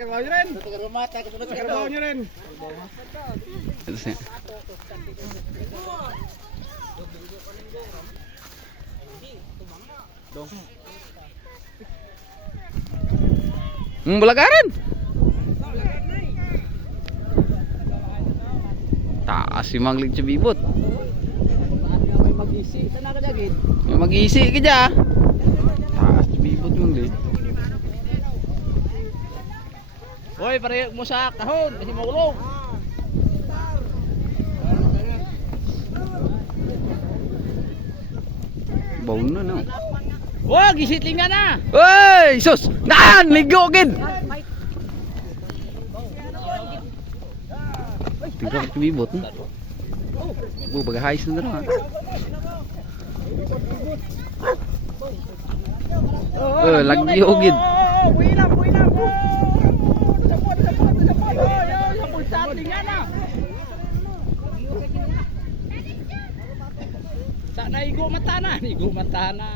Trabaho nyo rin. Trabaho nyo rin. Balagaran. Taas si Manglig sa bibot. May mag-isi. Sana ka dagit. May mag-isi ka dyan. Taas si bibot Manglig. Hoy, parehok mo sa kahon. Kasi maulog. Baon na no. Wag, isitling na. Uy! Sus! Naan! Ligo agad! Tignan ko bibot. Bagahayos na rin ha. Lagi ogid. Builam. Sapul sa ating nga na. Sana igo mata na.